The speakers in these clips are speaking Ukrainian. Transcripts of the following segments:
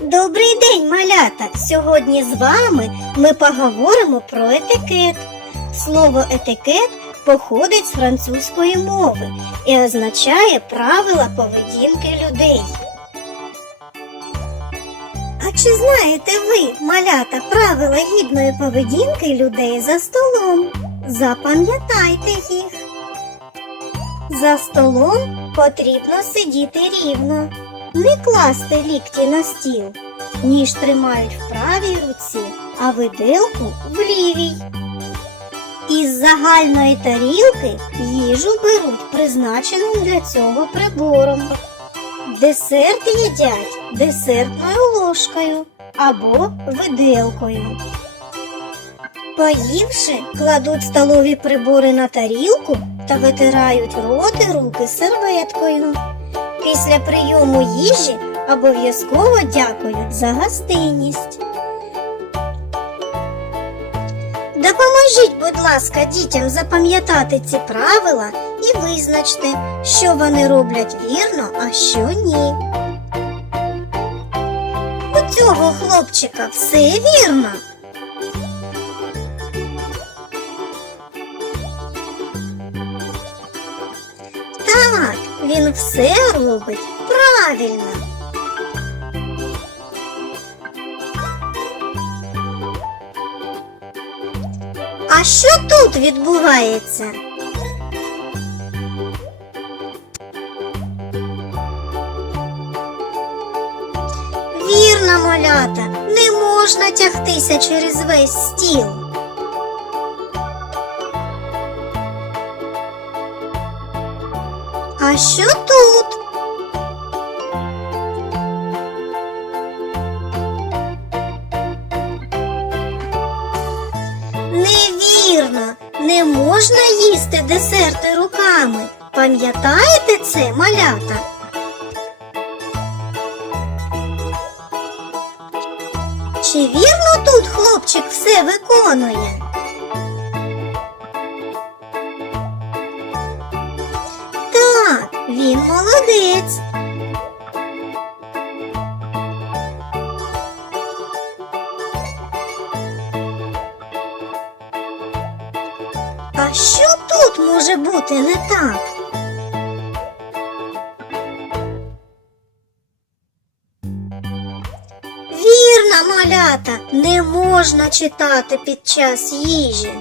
Добрий день, малята! Сьогодні з вами ми поговоримо про етикет. Слово етикет походить з французької мови і означає правила поведінки людей. А чи знаєте ви, малята, правила гідної поведінки людей за столом? Запам'ятайте їх. За столом потрібно сидіти рівно, не класти лікті на стіл. Ніж тримають в правій руці, а виделку в лівій. Із загальної тарілки їжу беруть призначеним для цього прибором. Десерт їдять десертною ложкою або виделкою. Поївши, кладуть столові прибори на тарілку та витирають рот і руки серветкою. Після прийому їжі обов'язково дякують за гостинність. Допоможіть, будь ласка, дітям запам'ятати ці правила і визначте, що вони роблять вірно, а що ні. У цього хлопчика все вірно. Все робить правильно. А що тут відбувається? Вірно, малята, не можна тягтися через весь стіл. А що тут? Невірно, не можна їсти десерти руками. Пам'ятаєте це, малята? Чи вірно тут хлопчик все виконує? Він молодець. А що тут може бути не так? Вірно, малята, не можна читати під час їжі.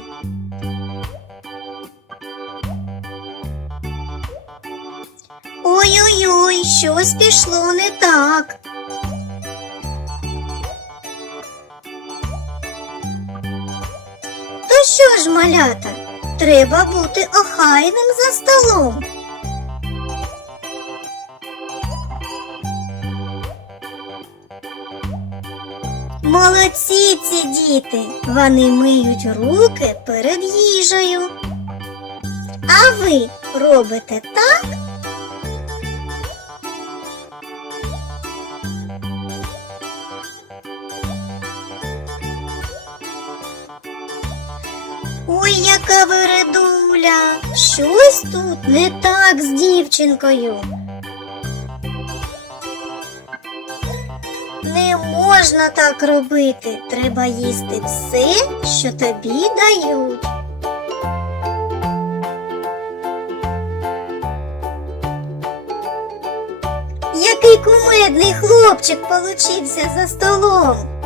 Ой-ой-ой, щось пішло не так. То що ж, малята, треба бути охайним за столом. Молодці ці діти, вони миють руки перед їжею. А ви робите так? Ой, яка вередуля! Щось тут не так з дівчинкою. Не можна так робити. Треба їсти все, що тобі дають. Який кумедний хлопчик получився за столом.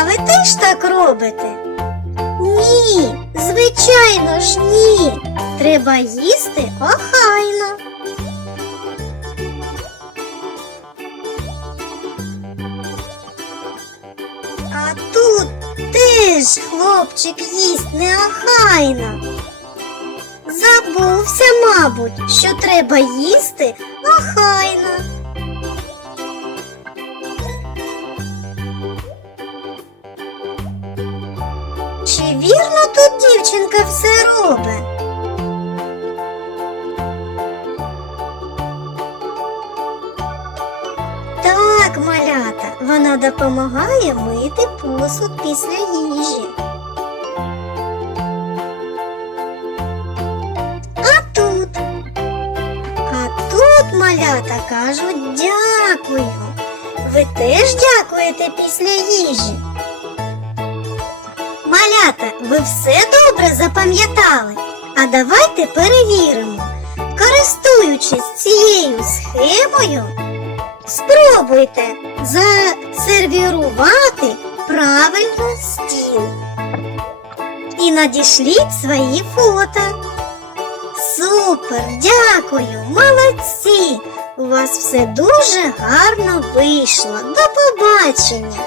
А ви теж так робите? Ні, звичайно ж ні. Треба їсти охайно. А тут теж хлопчик їсть неохайно. Забувся, мабуть, що треба їсти охайно. Вірно тут дівчинка все робить. Так, малята, вона допомагає мити посуд після їжі. А тут, а тут малята кажуть дякую. Ви теж дякуєте після їжі. Малята, ви все добре запам'ятали? А давайте перевіримо. Користуючись цією схемою, спробуйте засервірувати правильно стіл і надішліть свої фото. Супер, дякую, молодці! У вас все дуже гарно вийшло. До побачення!